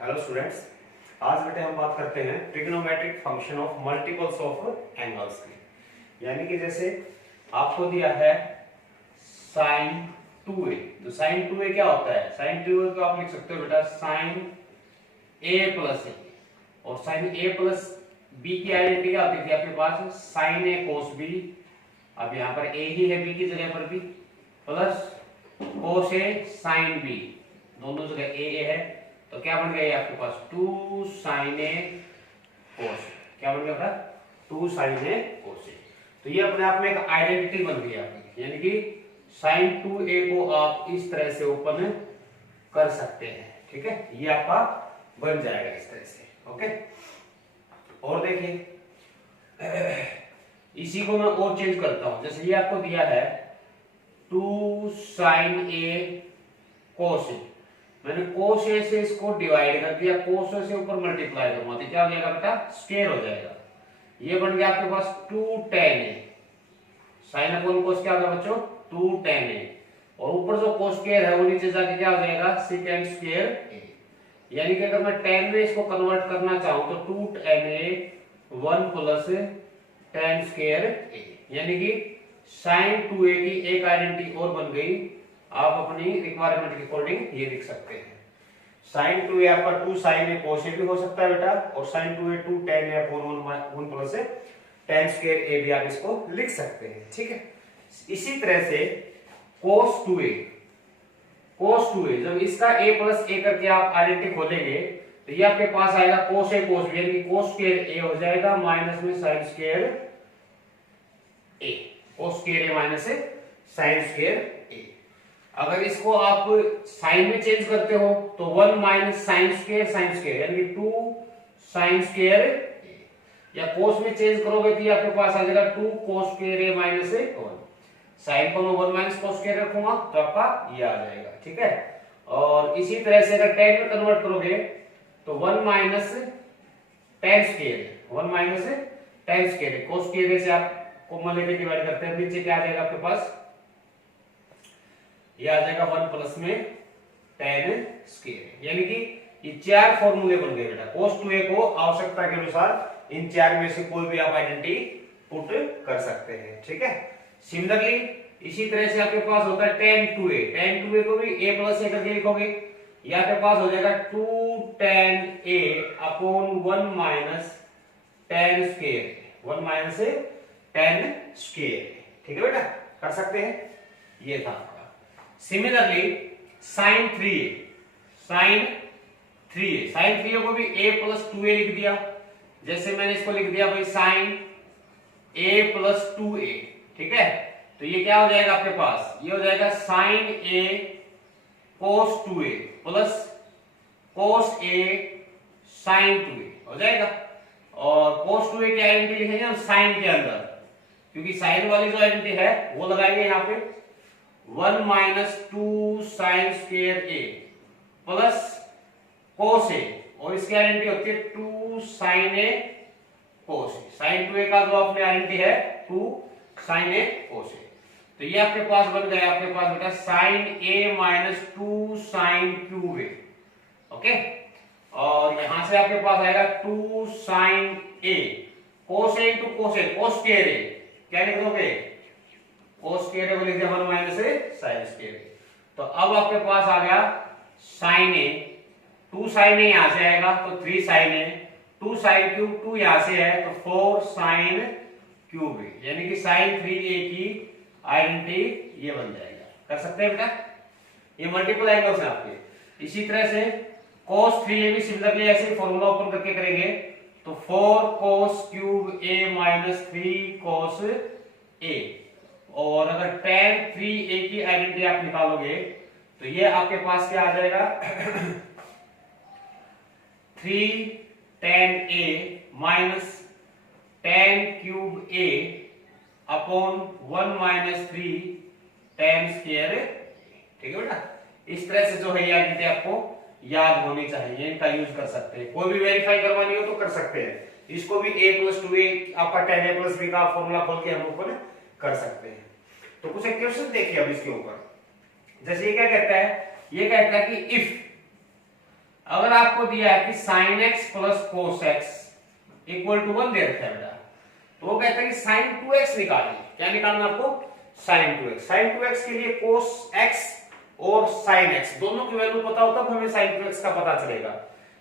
Hello students, आज बेटे हम बात करते हैं trigonometric function of multiples of angles की। यानी कि जैसे आपको दिया है साइन 2a, तो साइन 2a क्या होता है? साइन 2a को आप लिख सकते हो बेटा साइन a प्लस ए, और साइन a प्लस b की आइडेंटिटी क्या होती थी आपके पास? Sine a cos b। अब यहाँ पर a ही है b की जगह पर भी, plus cos a sine b, दोनों जगह a है, तो क्या बन गया आपके पास? 2 साइन ए कोस। क्या बन गया? 2 साइन ए कोस। तो ये अपने आप में एक आइडेंटिटी बन गई आपकी, यानी कि साइन 2a को आप इस तरह से ओपन कर सकते हैं। ठीक है, ये आपका बन जाएगा इस तरह से। ओके, और देखिए इसी को मैं और चेंज करता हूं। जैसे ये आपको दिया है 2 साइन ए कोस, मैंने कोस ए से इसको डिवाइड कर दिया, कोस ए से ऊपर मल्टीप्लाई करूंगा तो क्या हो जाएगा बेटा? स्क्वायर हो जाएगा। ये बन गया आपके पास 2 tan ए, साइन अपॉन कोस क्या होगा बच्चों? 2 tan ए, और ऊपर जो कोस स्क्वायर है वो नीचे जाके क्या हो जाएगा? सेकंड स्क्वायर ए। यानी कि अगर मैं tan में इसको कन्वर्ट करना चाहूं तो 2 tan ए 1 प्लस tan स्क्वायर ए, यानी कि साइन 2a की एक आइडेंटिटी और बन गई। आप अपनी रिक्वायरमेंट के अकॉर्डिंग ये लिख सकते हैं। साइन 2a आपका 2 साइन ए कोस ए भी हो सकता है बेटा, और साइन 2a 2 tan ए अपॉन 1 प्लस tan स्क्वायर ए भी आप इसको लिख सकते हैं। ठीक है, इसी तरह से cos 2a जब इसका a प्लस a करके आप आइडेंटिटी खोलेंगे तो ये आपके पास आएगा cos a cos b, यानी कि cos स्क्वायर a हो जाएगा माइनस में sin square a, cos square a minus sin square a। अगर इसको आप साइन में चेंज करते हो तो 1 माइनस साइन स्क्वायर यानी कि 2 साइन स्क्वायर, या कोस में चेंज करोगे तो आपके पास आ जाएगा 2 कोस स्क्वायर ए माइनस 1। साइन को मैं 1 माइनस कोस स्क्वायर रखूंगा तो आपका ये आ जाएगा। ठीक है, और इसी तरह से अगर tan में कन्वर्ट करोगे तो 1 minus tan square cos square से आप कॉमन लेके डिवाइड करते हैं, नीचे क्या आ जाएगा आपके पास? ये आ जाएगा 1 प्लस में tan स्क्वायर। यानी कि ये 4 फॉर्मूले बन गए बेटा। cos 2a को आवश्यकता के अनुसार इन 4 में से कोई भी आप आइडेंटिटी पुट कर सकते हैं। ठीक है, सिमिलरली इसी तरह से आपके पास होता है tan 2a को भी a प्लस a करके लिखोगे, ये आपके पास हो जाएगा 2 tan a upon 1 minus tan square, 1 minus tan square. ठीक है बेटा, कर सकते हैं, ये था आपका। सिमिलरली साइन 3a को भी a प्लस 2a लिख दिया। जैसे मैंने इसको लिख दिया भाई साइन a प्लस 2a। ठीक है, तो ये क्या हो जाएगा आपके पास? ये हो जाएगा sine a cos 2a plus cos a sine 2a हो जाएगा। और कोस 2a की आइडेंटिटी लिखेंगे हम साइन के अंदर, क्योंकि साइन वाली जो आइडेंटिटी है वो लगाएंगे यहाँ पे 1 माइनस 2 साइन स्क्वायर ए प्लस कोस ए, और इसकी आइडेंटिटी होती है 2 साइन ए कोस ए। साइन 2a का जो अपनी आइडेंटिटी है 2 साइन ए कोस ए, तो ये आपके पास बन गया आपके पास बेटा sine a minus 2 sine cube a. Okay, और यहां से आपके पास आएगा 2 sine a cos a into cos square a, क्या लिख दोगे? कोस स्क्वायर को लिख दिया 1 माइनस साइन स्क्वायर। तो अब आपके पास आ गया साइन ए, 2 साइन ए यहां से आएगा तो 3 साइन ए, 2 साइन क्यूब 2 यहां से है तो 4 साइन क्यूब ए, यानी कि साइन 3a की आइडेंटिटी ये बन जाएगा। कर सकते हैं बेटा, ये मल्टीपल एंगल्स हैं आपके। इसी तरह से cos 3a भी सिमिलरली ऐसे फॉर्मूला ओपन करके करेंगे तो 4 cos cube a minus 3 cos a, और अगर tan 3a की आइडेंटिटी आप निकालोगे तो ये आपके पास क्या आ जाएगा? 3 tan a minus tan cube a upon 1 minus 3 tan square. ठीक है बेटा, इस तरह से जो है ये आइडेंटिटी आपको याद होनी चाहिए, इनका यूज कर सकते हैं। कोई भी वेरीफाई करवानी हो तो कर सकते हैं। इसको भी a प्लस 2a आपका tan a प्लस b का फॉर्मूला खोल के हम ऊपर कर सकते हैं। तो कुछ एक क्वेश्चन देखिए अब इसके ऊपर। जैसे ये क्या कहता है? ये कहता है कि इफ अगर आपको दिया है कि sine x plus cos x equal to 1 दे रखा है बेटा, तो वो कहते हैं कि साइन 2x निकालिए। क्या निकालना आपको? Sign 2x। साइन 2x के लिए कोस x और साइन x दोनों की वैल्यू पता हो तब हमें साइन 2x का पता चलेगा।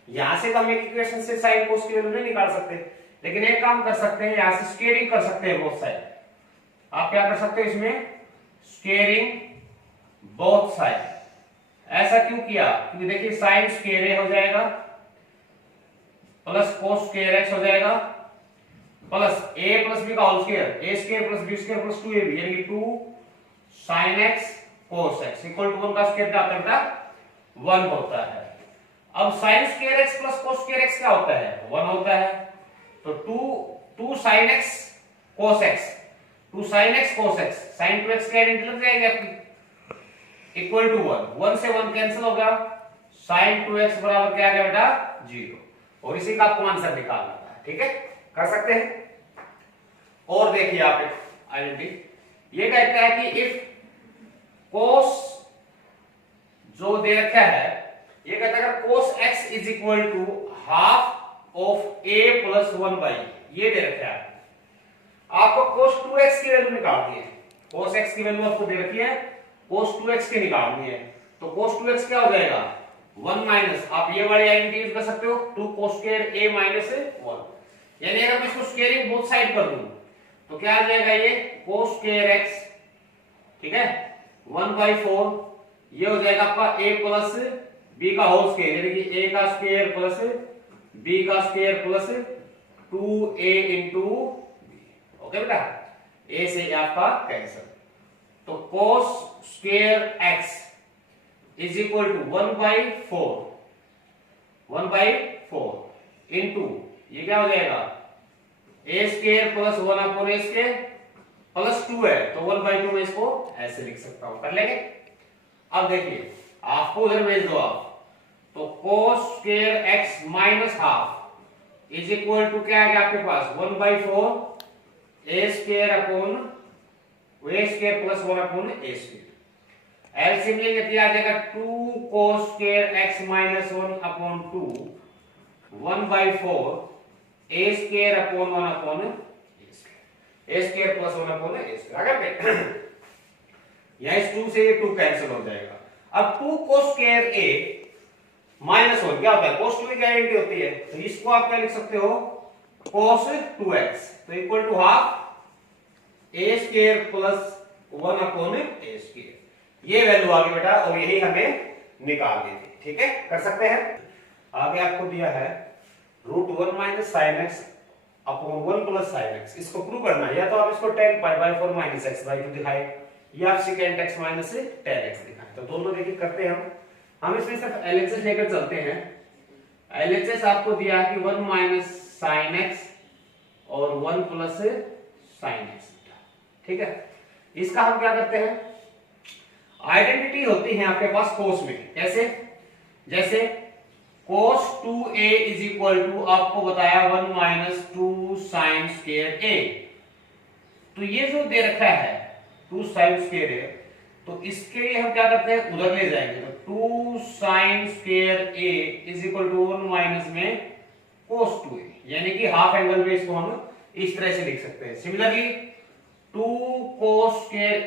यहां से हम एक इक्वेशन से साइन कोस की वैल्यू नहीं निकाल सकते, लेकिन एक काम कर सकते हैं, यहां से स्क्वेयरिंग कर सकते हैं बोथ साइड। आप क्या कर सकते हैं इसमें? Squaring both side. ऐसा क्यों किया? क्योंकि देखिए साइन स्क्वायर ए हो जाएगा प्लस कोस स्क्वायर एक्स हो जाएगा प्लस ए प्लस बी का whole square, a square plus b square plus 2ab, यानी कि 2 sin x cos x equal to 1 का स्क्वायर क्या होता है? 1 होता है। अब sin square x plus cos square x क्या होता है? 1 होता है। तो 2 sin x cos x, 2 sin x cos x, sin 2x की आइडेंटिटी लग जाएगी आपकी, इक्वल टू 1 से 1 कैंसिल होगा, sin 2x बराबर क्या आ गया बेटा? 0। और इसी का आपको आंसर निकालना था। ठीक है, कर सकते हैं। और देखिए आप एक आइडेंटिटी, ये कहता है कि इफ कोस जो दे रखा है, ये कहता है अगर cos x is equal to half of a plus 1/, ये दे रखा है, आपको कोस 2x की वैल्यू निकालनी है। कोस x की वैल्यू आपको दे रखी है, कोस 2x की निकालनी है। तो कोस 2x क्या हो जाएगा? 1 माइनस, आप ये वाली आइडेंटिटी यूज कर सकते हो, 2 कोस स्क्वायर a माइनस 1। यानी अगर मैं इसको स्क्वेयरिंग बोथ साइड कर दूं तो क्या आ जाएगा? ये कोस स्क्वायर x, ठीक है, 1/4, ये हो जाएगा आपका a प्लस b का होल स्क्वायर, यानी कि a का स्क्वायर प्लस b का square plus 2a into b। Okay बेटा, a से आपका कैंसिल। तो cos square x is equal to 1/4 into ये क्या हो जाएगा? a square plus 1 upon a square plus 2 है, तो 1/2 में इसको ऐसे लिख सकता हूं। कर लेंगे? अब देखिए आपको उधर भेज दो आप, तो cos square x minus half is equal to क्या है आपके पास? 1/4 a square upon a square plus 1 upon a square. LCM लेंगे तो आ जाएगा 2 cos square x minus 1 upon 2 1/4 a square upon 1 upon a square plus 1 upon a square. अगर यहां इस 2 से ये 2 कैंसिल हो जाएगा। अब 2 cos स्क्वायर a माइनस 1 क्या होता है? cos 2 की आइडेंटिटी होती है, तो इसको आप क्या लिख सकते हो? cos 2x, तो equal to half a square plus 1 upon a square. ये वैल्यू आ गई बेटा, और यही हमें निकालनी थी। ठीक है, कर सकते हैं। आगे आपको दिया है √1 minus sine x upon 1 plus sine x, इसको प्रूव करना है। या तो आप इसको tan π/4 माइनस x/2 दिखाए, या आप secant x minus tan x दिखाए। तो दोनों देखिए करते हैं हम इसमें सिर्फ LHS लेकर चलते हैं। LHS आपको दिया है कि 1 माइनस साइन एक्स और 1 प्लस साइन एक्स। ठीक है, इसका हम क्या करते हैं? आइडेंटिटी होती है आपके पास कोस में, कैसे? जैसे cos 2a is equal to आपको बताया 1 माइनस 2 साइन स्क्वायर a। तो ये जो दे रखा है 2 साइन स्क्वायर a, तो इसके लिए हम क्या करते हैं? उधर ले जाएंगे। तो 2 sine square a is equal to 1 minus में cos 2a, यानी कि हाफ एंगल में इसको हम इस तरह से लिख सकते हैं। सिमिलरली 2 cos स्क्वायर a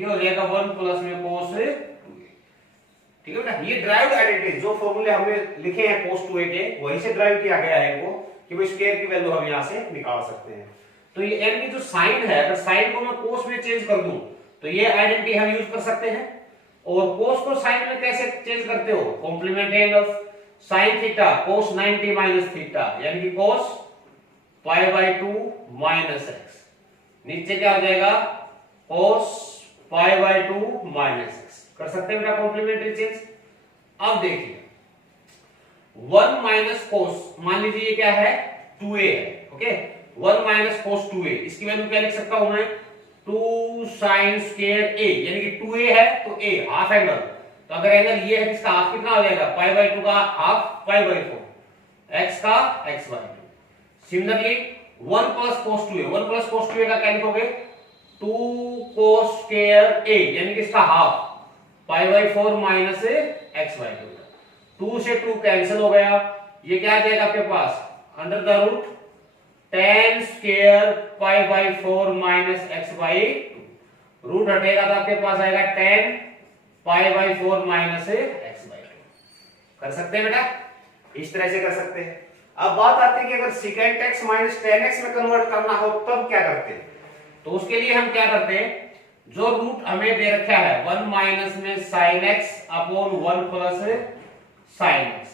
ये हो जाएगा 1 प्लस में cos 2a। ठीक है ना, ये ड्राइव्ड आइडेंटिटी, जो फॉर्मूले हमने लिखे हैं cos 2a के, वहीं से ड्राइव किया गया है इनको, कि वो स्क्वायर की वैल्यू हम यहां से निकाल सकते हैं। तो ये n की जो साइन है, अगर साइन को मैं cos में चेंज कर दूं तो ये आइडेंटिटी हम यूज कर सकते हैं। और cos को साइन में कैसे चेंज करते हो? Complement angles, sin theta cos 90 minus theta, यानी कि cos π/2 माइनस x। नीचे क्या हो जाएगा? cos π/2 minus x। कर सकते हैं बेटा कॉम्प्लीमेंट्री चेंज। अब देखिए 1 माइनस cos, मान लीजिए ये क्या है? 2a है। ओके, 1 माइनस cos 2a, इसकी वैल्यू क्या लिख सकता हूं मैं? 2 साइन स्क्वायर a, यानी कि 2a है तो a हाफ एंगल, तो अगर एंगल ये है इसका हाफ कितना हो जाएगा? π/2 का हाफ π/4, x का x/2। Similarly 1 plus cos 2a, 1 plus cos 2a का क्या लिखोगे? 2 cos स्क्वायर a, यानी कि इसका हाफ π/4 माइनस x/2। 2 से 2 कैंसिल हो गया, ये क्या आ जाएगा आपके पास under the root tan square pi by 4 minus x by 2, root हटेगा तो आपके पास आएगा tan pi by 4 minus x by 2। कर सकते हैं बेटा, इस तरह से कर सकते हैं। अब बात आती है कि अगर secant x minus tan x में कन्वर्ट करना हो तब क्या करते हैं, तो उसके लिए हम क्या करते हैं, जो रूट हमें दे रखा है 1 माइनस में sin x upon 1 plus sin x,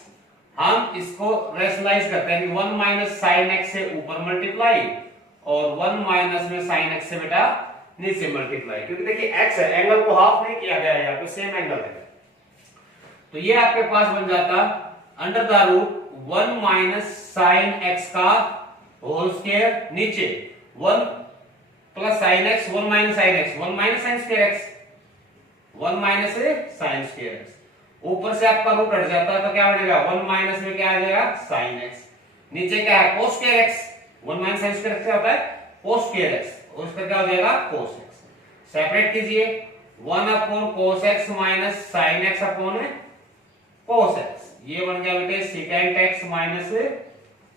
हम इसको रेशनलाइज करते हैं कि 1 माइनस sin x से ऊपर मल्टीप्लाई और 1 माइनस में sin x से बेटा नीचे मल्टीप्लाई, क्योंकि देखिए x है, एंगल को हाफ नहीं किया गया है, यहाँ पे सेम एंगल है। तो ये आपके पास बन जाता under the root 1 minus sin x का होल स्क्वायर, नीचे 1 plus sin x, 1 minus sin x, 1 minus sin square x, 1 minus sin square x, ऊपर से आपका रूट हट जाता है तो क्या बनेगा 1 माइनस में क्या आ जाएगा sin x, नीचे क्या है cos square x, 1 minus sin square x क्या होता है cos स्क्वायर x, और उसका क्या हो जाएगा cos x, सेपरेट कीजिए 1 upon cos x minus sin x upon cos x, ये बन गया बेटे secant x minus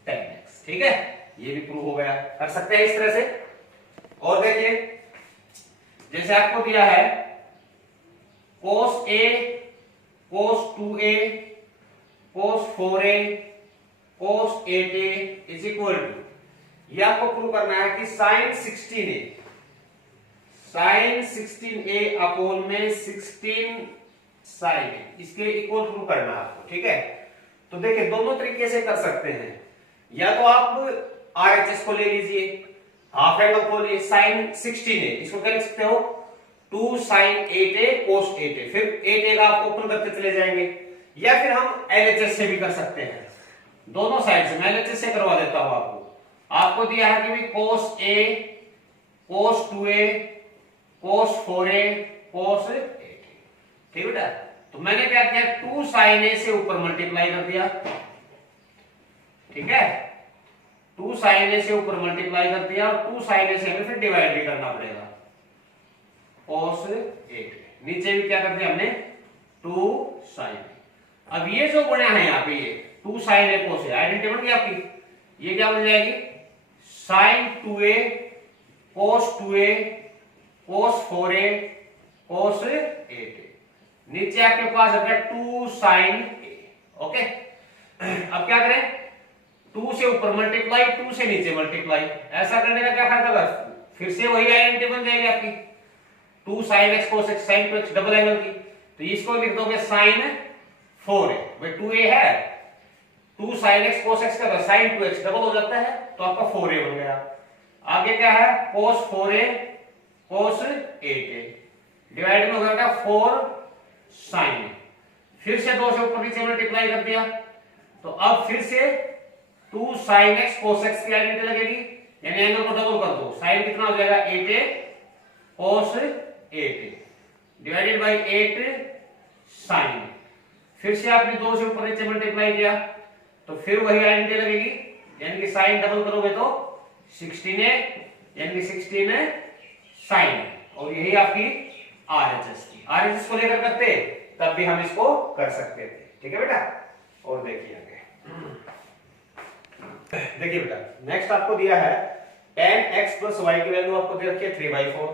tan x। ठीक है, ये भी प्रूव हो गया, कर सकते हैं इस तरह से। और देखिए जैसे आपको दिया है cos a cos 2a cos 4a cos 8a is equal to, ये आपको प्रूव करना है कि sin 16a अपॉन में 16 sin a, इसके इक्वल प्रूव करना है आपको। ठीक है, तो देखिए दोनों तरीके से कर सकते हैं, या तो आप RHS को ले लीजिए, हाफ एंगल को लिए sin 16a, इसको क्या लिख सकते हो 2 sin 8a cos 8a, फिर 8a का आप ओपन करते चले जाएंगे, या फिर हम LHS से भी कर सकते हैं, दोनों साइड से। मैं LHS से करवा देता हूं आपको दिया है कि भाई cos a cos 2a cos 4a cos 8a, ठीक बेटा। तो मैंने क्या किया 2 sin a से ऊपर मल्टीप्लाई कर दिया, ठीक है, 2 sin a से ऊपर मल्टीप्लाई कर दिया और 2 sin a से हमें फिर डिवाइड भी करना पड़ेगा cos 8, नीचे भी क्या कर दिया हमने 2 sin a। अब ये जो बना है यहाँ पे ये 2 sin a cos a, identity बन गई आपकी, ये क्या बन जाएगी sin 2a cos 2a cos 4a cos 8a, नीचे आपके पास है 2 sin a। ओके, अब क्या करें 2 से ऊपर मल्टीप्लाई 2 से नीचे मल्टीप्लाई, ऐसा करने का क्या फायदा होगा, फिर से वही आइडेंटिटी बन जाएगी आपकी 2 sin x cos x sin 2x double angle की, तो इसको लिख दोगे sin 4a, भाई 2a है 2 sin x cos x का sin 2x डबल हो जाता है तो आपका 4a बन गया। आगे क्या है cos 4a cos 8a, divide में हो जाएगा 4 sin a, फिर से 2 से ऊपर नीचे मल्टीप्लाई कर दिया, तो अब फिर से 2 sin x cos x की आइडेंटिटी लगेगी, यानी एंगल को डबल कर दो, sin कितना हो जाएगा 8a cos 8a divided by 8 sin, फिर से आपने 2 से ऊपर नीचे मल्टीप्लाई किया तो फिर वही आइडेंटिटी लगेगी, यानी कि sin डबल करोगे तो 16a, यानी कि 16 sin, और यही आपकी RHS की, RHS को लेकर करते तब भी हम इसको कर सकते थे। ठीक है बेटा, और देखिए आगे देखिए बेटा, नेक्स्ट आपको दिया है tan x प्लस y की वैल्यू आपको दे रखी है 3/4,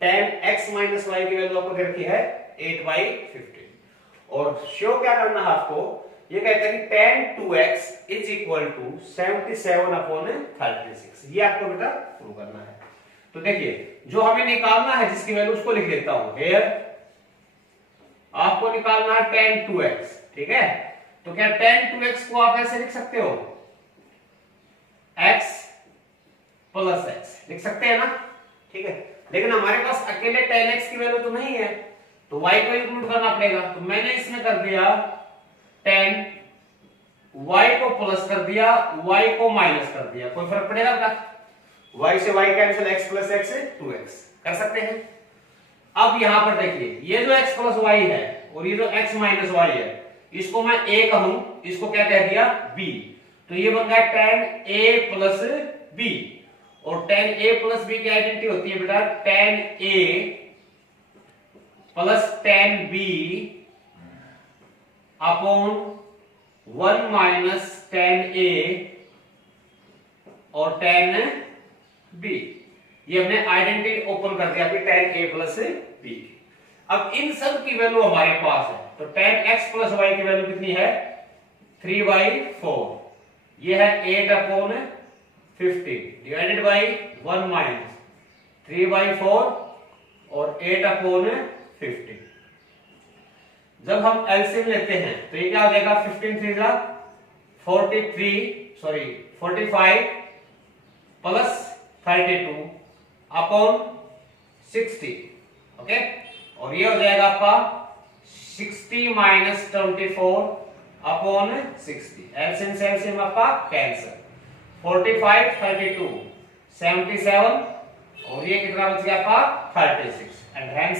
tan x माइनस y की वैल्यू आपको दे रखी है 8/15, और शो क्या करना है आपको, ये कहते हैं कि tan 2x is equal to 77/36, ये आपको बेटा प्रूव करना है। तो देखिए जो हमें निकालना है जिसकी वैल्यू उसको लिख देता हूं, हियर आपको निकालना है tan 2x, ठीक है, तो क्या tan 2x को आप ऐसे लिख सकते हो x प्लस x लिख सकते हैं ना, ठीक है, लेकिन हमारे पास अकेले tan x की वैल्यू तो नहीं है, तो y को इंक्लूड करना पड़ेगा, तो मैंने इसमें कर दिया tan y को प्लस कर दिया y को माइनस कर दिया, कोई फर्क पड़ेगा क्या, y से y cancel x plus x 2x कर सकते हैं। अब यहां पर देखिए ये जो x प्लस y है और ये जो x माइनस y है, इसको मैं a कहूं, इसको क्या कह दिया b, तो ये बन गया tan a प्लस b, और tan a प्लस b की आइडेंटिटी होती है बेटा tan a plus tan b upon 1 minus 10a और 10b। ये हमने आइडेंटिटी ओपन कर दिया अभी 10a प्लस b। अब इन सब की वैल्यू हमारे पास है, तो 10x प्लस y की वैल्यू कितनी है 3/4। ये है 8/50 डिवाइडेड बाई 1 माइनस 3/4 और 8/50। जब हम एलसीएम लेते हैं तो ये क्या हो जाएगा 15 3 जा 45 प्लस 32 अपॉन 60। ओके, और ये हो जाएगा आपका 60 माइनस 24 अपॉन 60। एलसीएम से एलसीएम आपका कैंसिल। 45 32 77 और ये कितना बच गया आपका 36 एंड हेंस